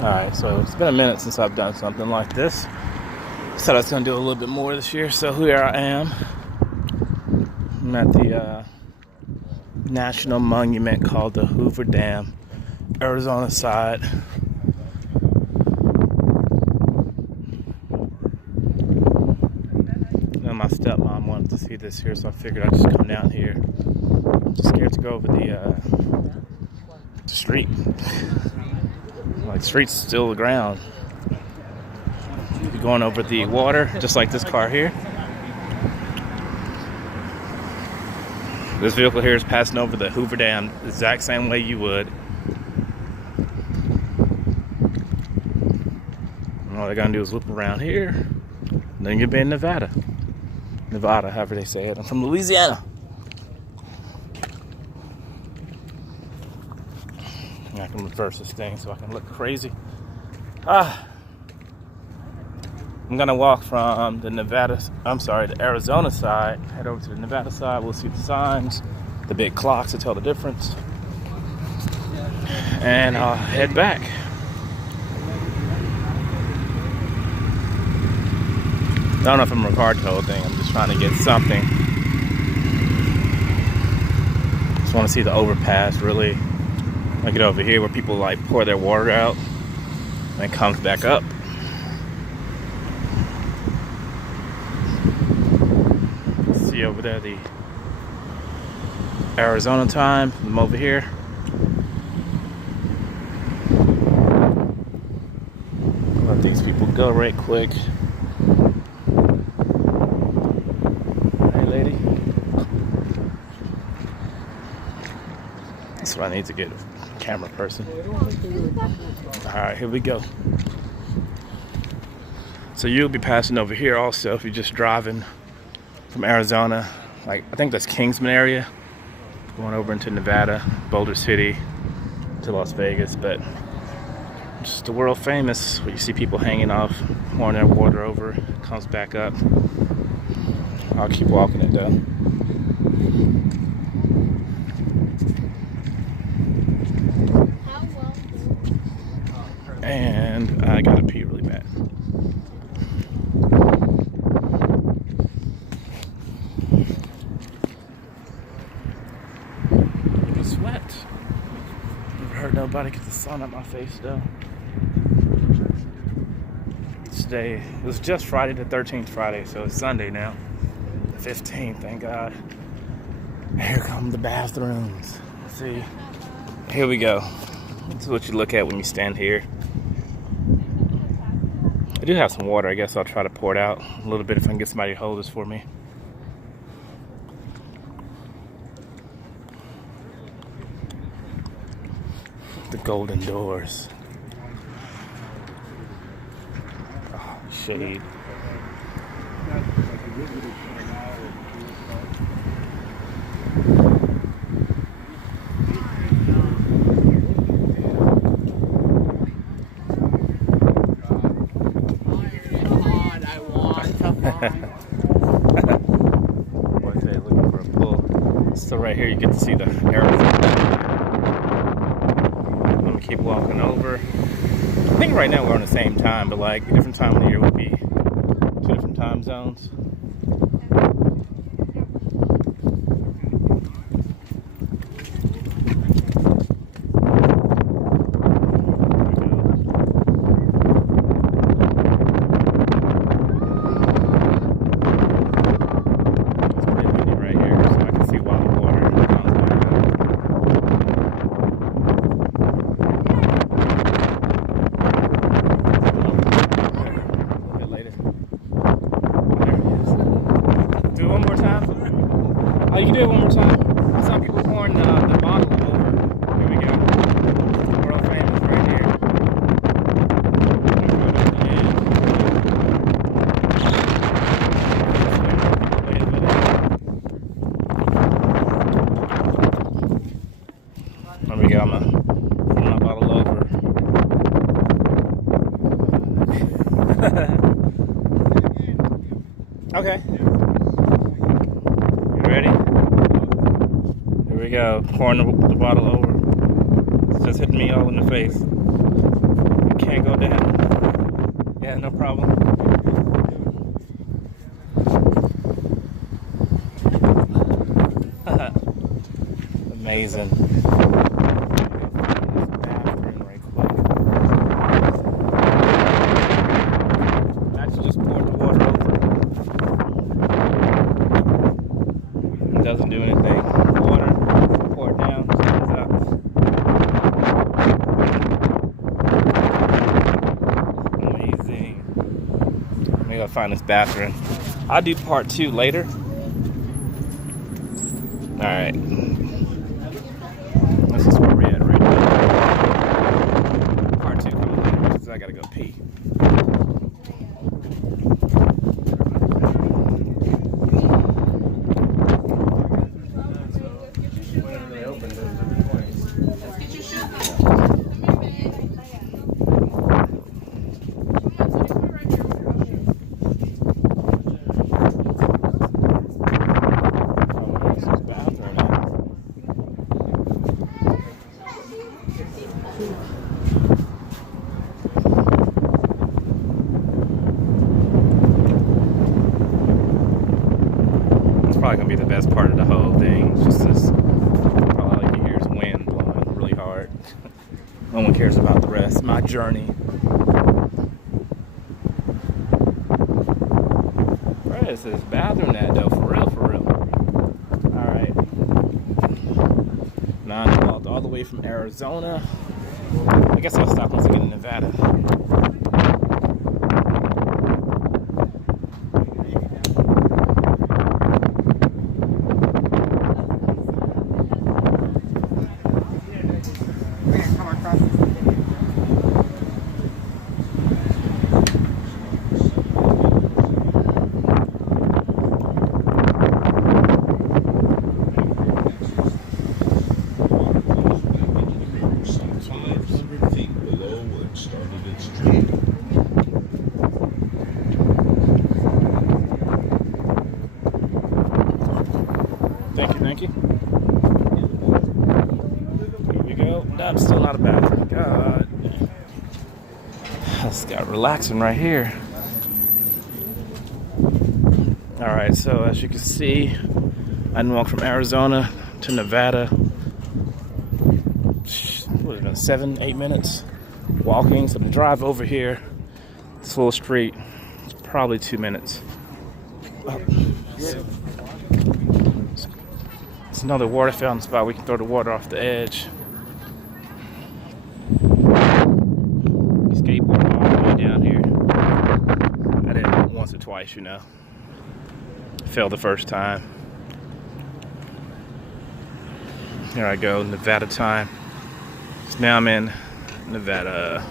Alright, so it's been a minute since I've done something like this. Said I was going to do a little bit more this year, so here I am. I'm at the national monument called the Hoover Dam, Arizona side. And my stepmom wanted to see this here, so I figured I'd just come down here. I'm just scared to go over the street. Like, street's still the ground. You're going over the water, just like this car here. This vehicle here is passing over the Hoover Dam the exact same way you would. And all they're gonna do is loop around here, and then you'll be in Nevada. Nevada, however they say it. I'm from Louisiana. I can reverse this thing so I can look crazy. I'm gonna walk from the the Arizona side, head over to the Nevada side. We'll see the signs, the big clocks to tell the difference. And I'll head back. I don't know if I'm recording the whole thing. I'm just trying to get something. Just want to see the overpass, really. I get over here where people like pour their water out and it comes back up. See over there the Arizona time. I'm over here. Let these people go right quick. Hey, lady. That's what I need to get. Camera person. Alright, here we go. So you'll be passing over here also if you're just driving from Arizona. Like, I think that's Kingsman area. Going over into Nevada, Boulder City to Las Vegas. But just the world famous where you see people hanging off, pouring their water over, comes back up. I'll keep walking it though. And I gotta pee really bad. You can sweat. Never heard nobody get the sun up my face though. Today, it was just Friday the 13th Friday, so it's Sunday now. The 15th, thank God. Here come the bathrooms. See, here we go. This is what you look at when you stand here. I do have some water. I guess I'll try to pour it out a little bit if I can get somebody to hold this for me. The golden doors. Oh, shade. One day looking for a pull. So right here you get to see the Arizona. I'm gonna keep walking over. I think right now we're on the same time, but like a different time of the year would be 2 different time zones. You can do it one more time. I saw people pouring the bottle over. Here we go. World famous right here. There we go. I'm gonna pour my bottle over. Okay. You ready? Here we go. Pouring the bottle over. It's just hitting me all in the face. Can't go down. Yeah, no problem. Amazing. Bathroom right quick. Actually just poured the water over. It doesn't do anything. Water, pour it down, cleans up. Amazing. Maybe I'll find this bathroom. I'll do part 2 later. Alright. This is where we're at right now. Part 2 coming later because I gotta go pee. Probably gonna be the best part of the whole thing. It's just this, probably all you hear is wind blowing really hard. No one cares about the rest. My journey. Where is this bathroom at though? For real, for real. Alright. Now I walked all the way from Arizona. I guess I'll stop once I get in Nevada. Thank you. Here we go. That's still not a bathroom. God. This got relaxing right here. Alright, so as you can see, I walked from Arizona to Nevada. What is it, 7-8 minutes walking. So to drive over here, this little street, it's probably 2 minutes. Oh. It's another water fountain spot. We can throw the water off the edge. Skateboard all the way down here. I did it once or twice, you know. Failed the first time. Here I go, Nevada time. So now I'm in Nevada.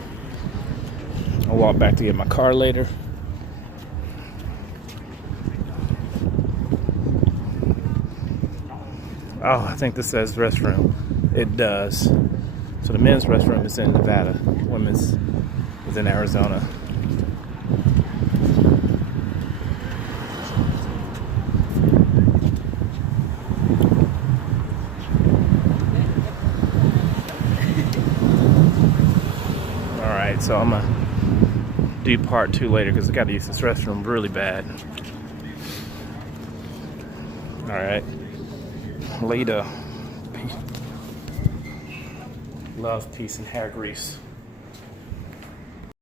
I'll walk back to get my car later. Oh, I think this says restroom. It does. So the men's restroom is in Nevada. Women's is in Arizona. Alright, so I'm gonna do part 2 later because I gotta use this restroom really bad. Alright. Later. Love, peace, and hair grease.